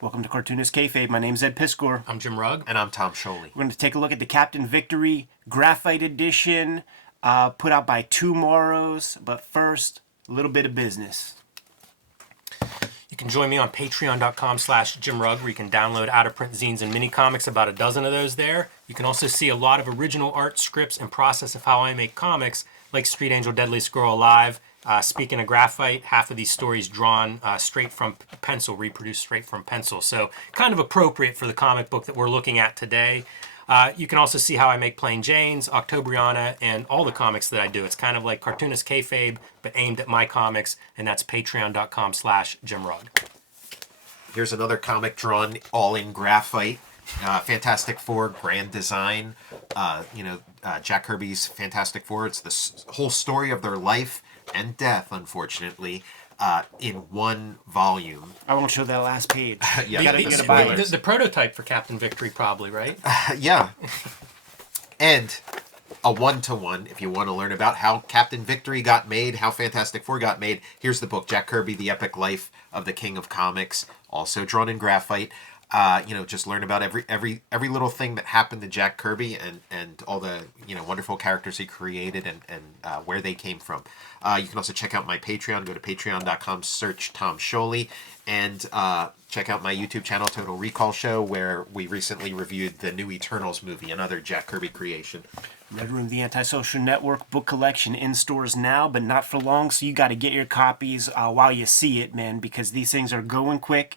Welcome to Cartoonist Kayfabe. My name's Ed Piscor. I'm Jim Rugg. And I'm Tom Scholey. We're going to take a look at the Captain Victory Graphite Edition, put out by Tomorrows. But first, a little bit of business. You can join me on patreon.com/Jim Rugg, where you can download out-of-print zines and mini-comics, about a dozen of those there. You can also see a lot of original art, scripts, and process of how I make comics, like Street Angel, Deadly Squirrel Alive. Speaking of graphite, half of these stories drawn straight from pencil, reproduced straight from pencil. So kind of appropriate for the comic book that we're looking at today. You can also see how I make Plain Janes, Octobriana, and all the comics that I do. It's kind of like Cartoonist Kayfabe, but aimed at my comics, and that's patreon.com/Jim Rugg. Here's another comic drawn all in graphite. Fantastic Four, grand design. Jack Kirby's Fantastic Four. It's the whole story of their life and death, unfortunately, in one volume. I won't show that last page. Yeah, the prototype for Captain Victory, probably, right? Yeah. And a one-to-one, if you want to learn about how Captain Victory got made, how Fantastic Four got made, here's the book, Jack Kirby, The Epic Life of the King of Comics, also drawn in graphite. Just learn about every little thing that happened to Jack Kirby and all the wonderful characters he created and where they came from. You can also check out my Patreon. Go to patreon.com, search Tom Scholey, and check out my YouTube channel, Total Recall Show, where we recently reviewed the new Eternals movie, another Jack Kirby creation. Red Room, the Antisocial Network book collection in stores now, but not for long. So you got to get your copies while you see it, man, because these things are going quick.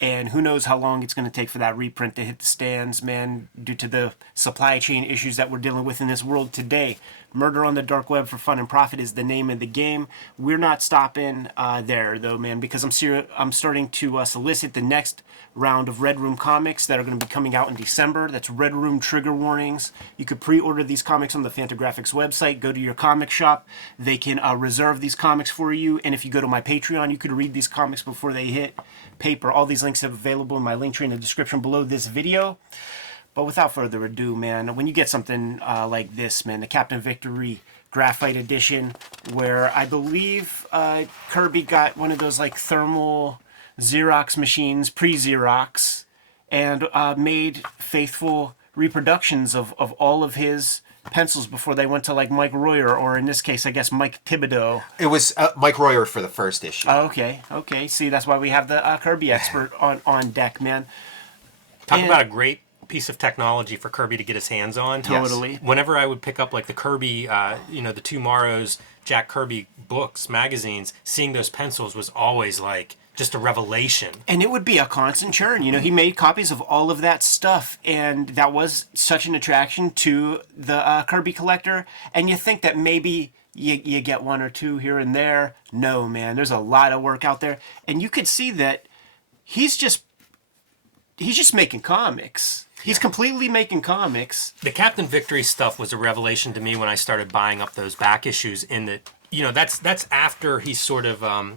And who knows how long it's going to take for that reprint to hit the stands, man, due to the supply chain issues that we're dealing with in this world today. Murder on the Dark Web for Fun and Profit is the name of the game. We're not stopping there, though, man, because I'm starting to solicit the next round of Red Room comics that are going to be coming out in December. That's Red Room Trigger Warnings. You could pre-order these comics on the Fantagraphics website. Go to your comic shop. They can reserve these comics for you. And if you go to my Patreon, you could read these comics before they hit paper. All these links are available in my link tree in the description below this video. But without further ado, man, when you get something like this, man, the Captain Victory Graphite Edition, where I believe Kirby got one of those like thermal Xerox machines, pre-Xerox, and made faithful reproductions of all of his pencils before they went to like Mike Royer, or in this case, I guess Mike Thibodeau. It was Mike Royer for the first issue. Okay. See, that's why we have the Kirby expert on deck, man. Talk about a great piece of technology for Kirby to get his hands on. Totally. Yes. Whenever I would pick up like the Kirby, the Tomorrows Jack Kirby books, magazines, seeing those pencils was always like just a revelation. And it would be a constant churn. He made copies of all of that stuff, and that was such an attraction to the Kirby collector. And you think that maybe you get one or two here and there. No, man, there's a lot of work out there. And you could see that he's just making comics. He's completely making comics. The Captain Victory stuff was a revelation to me when I started buying up those back issues. In that, that's after he's sort of, I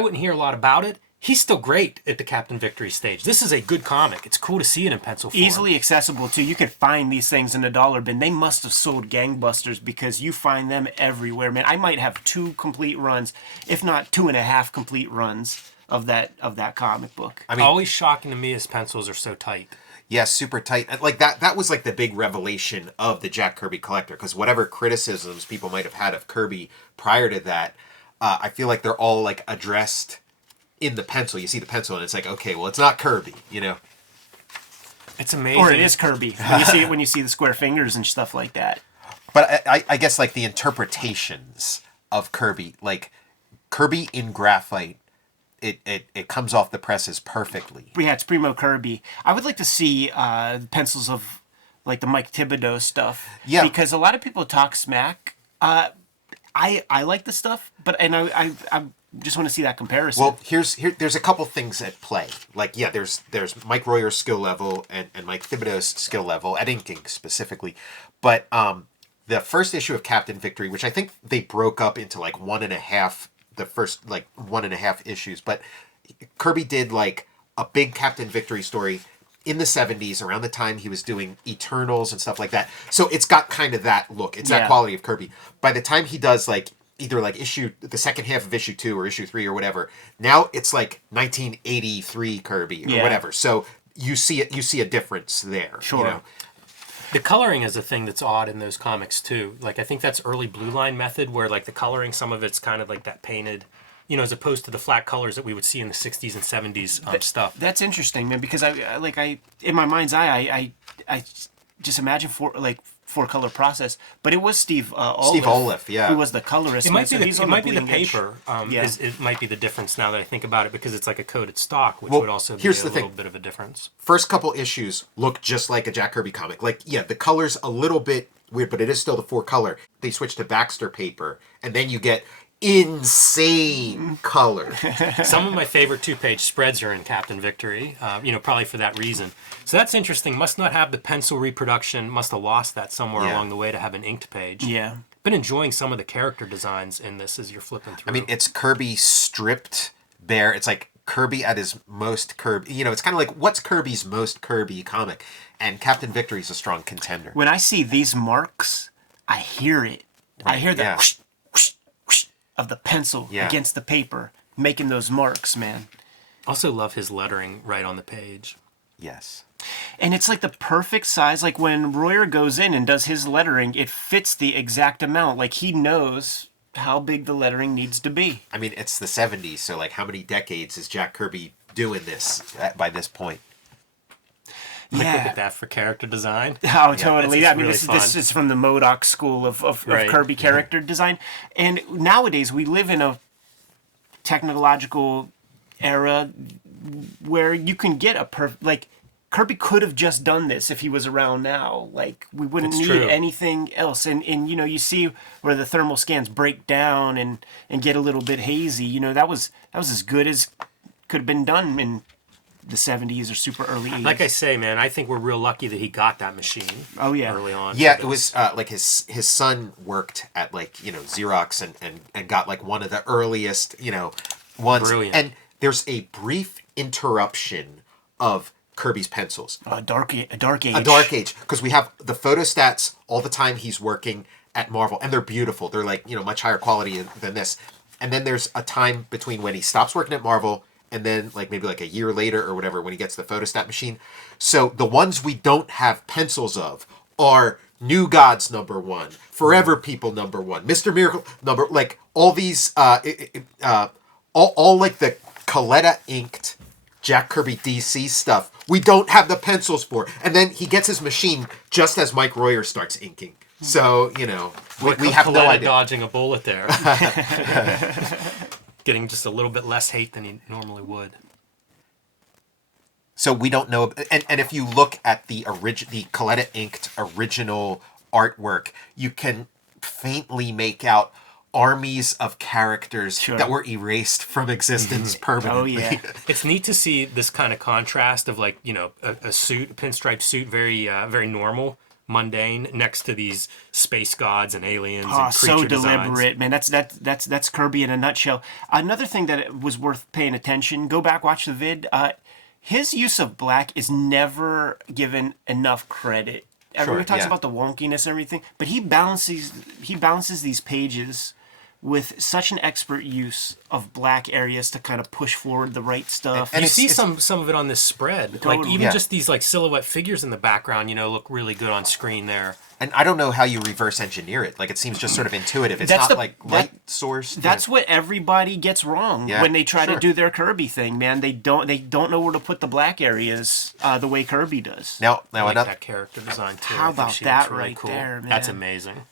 wouldn't hear a lot about it. He's still great at the Captain Victory stage. This is a good comic. It's cool to see it in pencil form. Easily accessible, too. You can find these things in a dollar bin. They must have sold gangbusters because you find them everywhere, man. I might have 2 complete runs, if not 2.5 complete runs of that comic book. I mean, always shocking to me his pencils are so tight. Yes, super tight. Like that was like the big revelation of the Jack Kirby collector, because whatever criticisms people might have had of Kirby prior to that, I feel like they're all like addressed in the pencil. You see the pencil and it's like, okay, well, it's not Kirby, It's amazing. Or it is Kirby. When you see the square fingers and stuff like that. But I guess like the interpretations of Kirby, like Kirby in graphite, it comes off the presses perfectly. Yeah, it's Primo Kirby. I would like to see pencils of like the Mike Thibodeau stuff. Yeah. Because a lot of people talk smack. I like the stuff, but I just want to see that comparison. Well, there's a couple things at play. Like, yeah, there's Mike Royer's skill level and Mike Thibodeau's skill level at inking specifically. But the first issue of Captain Victory, which I think they broke up into like 1.5, the first like 1.5 issues, but Kirby did like a big Captain Victory story in the 70s, around the time he was doing Eternals and stuff like that. So it's got kind of that look. It's that quality of Kirby. By the time he does like either like the second half of issue 2 or issue 3 or whatever. Now it's like 1983 Kirby or whatever. So you see a difference there. Sure. You know? The coloring is a thing that's odd in those comics too. Like I think that's early Blue Line method, where like the coloring, some of it's kind of like that painted, as opposed to the flat colors that we would see in the 60s and 70s stuff. That's interesting, man, because I in my mind's eye, I just imagine four color process, but it was Steve Oliff, yeah, who was the colorist. It might be so the paper. It might be the difference now that I think about it, because it's like a coated stock, which would also be a little bit of a difference. First couple issues look just like a Jack Kirby comic. Like, yeah, the color's a little bit weird, but it is still the 4-color. They switch to Baxter paper, and then you get insane color. Some of my favorite 2-page spreads are in Captain Victory, probably for that reason. So that's interesting. Must not have the pencil reproduction, must have lost that somewhere along the way to have an inked page. Yeah. Been enjoying some of the character designs in this as you're flipping through. I mean, it's Kirby stripped bare. It's like Kirby at his most Kirby. It's kind of like, what's Kirby's most Kirby comic? And Captain Victory is a strong contender. When I see these marks, I hear it. Right. I hear the whoosh, whoosh, whoosh of the pencil against the paper, making those marks, man. Also love his lettering right on the page. Yes. And it's like the perfect size. Like when Royer goes in and does his lettering, it fits the exact amount. Like he knows how big the lettering needs to be. I mean, it's the 70s, so like how many decades is Jack Kirby doing this by this point? Look at that for character design. Oh, totally. I mean, really this is from the MODOK school of Kirby character design. And nowadays we live in a technological era where you can get Kirby could have just done this if he was around now. Like, we wouldn't need anything else. And you see where the thermal scans break down and get a little bit hazy. That was as good as could have been done in the 70s or super early 80s. Like I say, man, I think we're real lucky that he got that machine. Oh, yeah. Early on. Yeah, it was like his son worked at Xerox and got like one of the earliest, ones. Brilliant. And there's a brief interruption of Kirby's pencils. A dark age. A dark age. Because we have the photostats all the time he's working at Marvel. And they're beautiful. They're like, much higher quality than this. And then there's a time between when he stops working at Marvel and then like maybe like a year later or whatever when he gets the photostat machine. So the ones we don't have pencils of are New Gods #1, Forever People #1, Mr. Miracle like all these all like the Coletta inked Jack Kirby DC stuff we don't have the pencils for. And then he gets his machine just as Mike Royer starts inking. So, we have no idea. Dodging a bullet there. Getting just a little bit less hate than he normally would. So we don't know. And if you look at the Coletta inked original artwork, you can faintly make out armies of characters that were erased from existence permanently. Oh, yeah. It's neat to see this kind of contrast of like, a suit, a pinstripe suit, very very normal, mundane, next to these space gods and aliens and creature so designs. deliberate, man. That's Kirby in a nutshell. Another thing that was worth paying attention, go back, watch the vid. His use of black is never given enough credit. Everyone talks about the wonkiness and everything, but he balances these pages with such an expert use of black areas to kind of push forward the right stuff. And you see some of it on this spread. Totally. Like even just these like silhouette figures in the background, look really good on screen there. And I don't know how you reverse engineer it. Like, it seems just sort of intuitive. It's not light source. That's what everybody gets wrong when they try to do their Kirby thing, man. They don't know where to put the black areas the way Kirby does. Now I like that character design too. How about that really cool. There, man? That's amazing.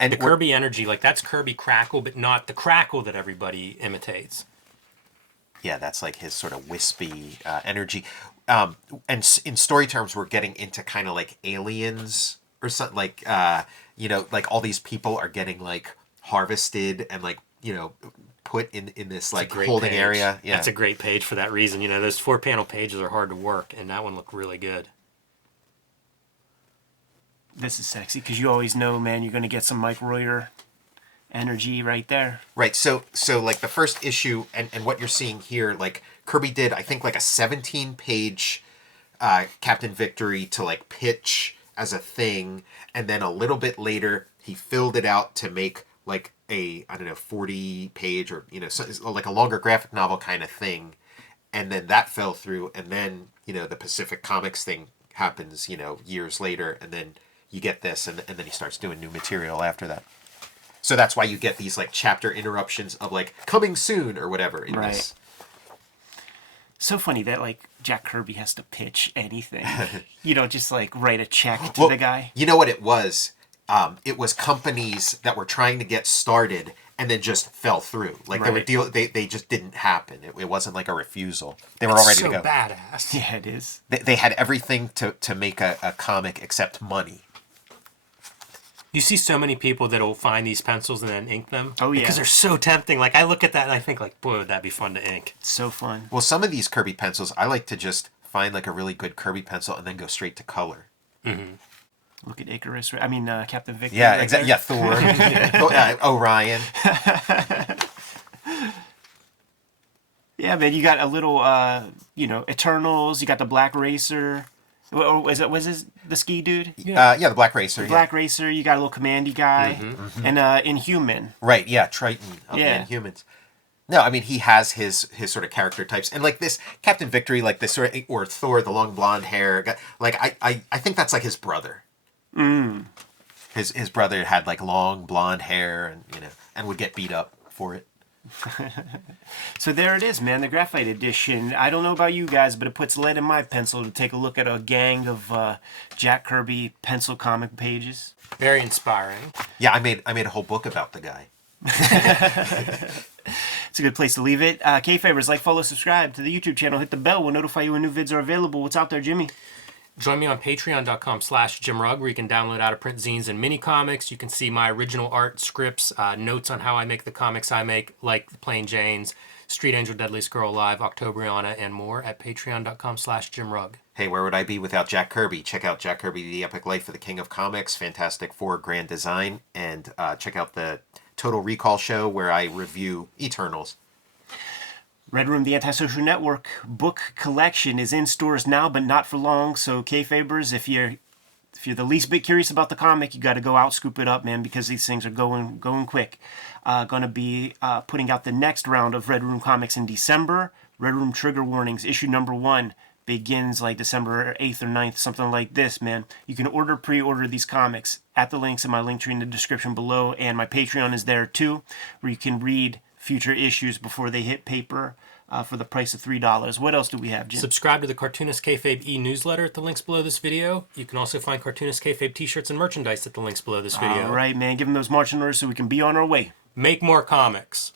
And the Kirby energy, like that's Kirby crackle, but not the crackle that everybody imitates. Yeah, that's like his sort of wispy energy. And in story terms, we're getting into kind of like aliens or something, like like all these people are getting like harvested and like put in this like holding area. Yeah, that's a great page for that reason. Those 4-panel pages are hard to work, and that one looked really good. This is sexy because you always know, man, you're going to get some Mike Royer energy right there. Right. So like the first issue and what you're seeing here, like Kirby did, I think like a 17-page Captain Victory to like pitch as a thing. And then a little bit later, he filled it out to make like I don't know, 40-page or, like a longer graphic novel kind of thing. And then that fell through. And then, the Pacific Comics thing happens, years later. And then you get this. And then he starts doing new material after that. So that's why you get these like chapter interruptions of like coming soon or whatever in Right. this. So funny that like Jack Kirby has to pitch anything. Just like write a check to Well, the guy. You know what it was? It was companies that were trying to get started and then just fell through. Like Right. they just didn't happen. It wasn't like a refusal. They were It's all ready so to go. badass. Yeah, it is. They had everything to make a comic except money. You see so many people that will find these pencils and then ink them. Oh, yeah. Because they're so tempting. Like, I look at that and I think, like, boy, would that be fun to ink. So fun. Well, some of these Kirby pencils, I like to just find like a really good Kirby pencil and then go straight to color. Look at Icarus. I mean, Captain Victor. Yeah, right exactly. there. Yeah, Thor. Orion. Yeah, man. You got a little, Eternals. You got the Black Racer. Was the ski dude? Yeah, the Black Racer. The Black Racer. You got a little Commandy guy, and Inhuman. Right, yeah, Triton of Yeah. the Inhumans. No, I mean he has his sort of character types, and like this Captain Victory, like this sort of, or Thor, the long blonde hair. Like I think that's like his brother. His brother had like long blonde hair, and would get beat up for it. So there it is, man. The Graphite edition. I don't know about you guys, but it puts lead in my pencil to take a look at a gang of Jack Kirby pencil comic pages. Very inspiring. Yeah, I made a whole book about the guy. It's a good place to leave it. Kayfabers, like, follow, subscribe to the YouTube channel. Hit the bell. We'll notify you when new vids are available. What's out there, Jimmy? Join me on patreon.com/JimRug, where you can download out-of-print zines and mini comics. You can see my original art, scripts, notes on how I make the comics I make, like The Plain Janes, Street Angel, Deadliest Girl Alive, Octobriana, and more at patreon.com/JimRug. Hey, where would I be without Jack Kirby? Check out Jack Kirby, The Epic Life of the King of Comics, Fantastic Four Grand Design, and check out the Total Recall show where I review Eternals. Red Room, the Antisocial Network book collection is in stores now, but not for long. So, Kayfabers, if you're the least bit curious about the comic, you got to go out, scoop it up, man, because these things are going quick. Gonna be putting out the next round of Red Room comics in December. Red Room Trigger Warnings, issue number 1 begins like December 8th or 9th, something like this, man. You can pre-order these comics at the links in my link tree in the description below, and my Patreon is there too, where you can read future issues before they hit paper for the price of $3. What else do we have, Jim? Subscribe to the Cartoonist Kayfabe e-newsletter at the links below this video. You can also find Cartoonist Kayfabe t-shirts and merchandise at the links below this video. All right, man. Give them those marching orders so we can be on our way. Make more comics.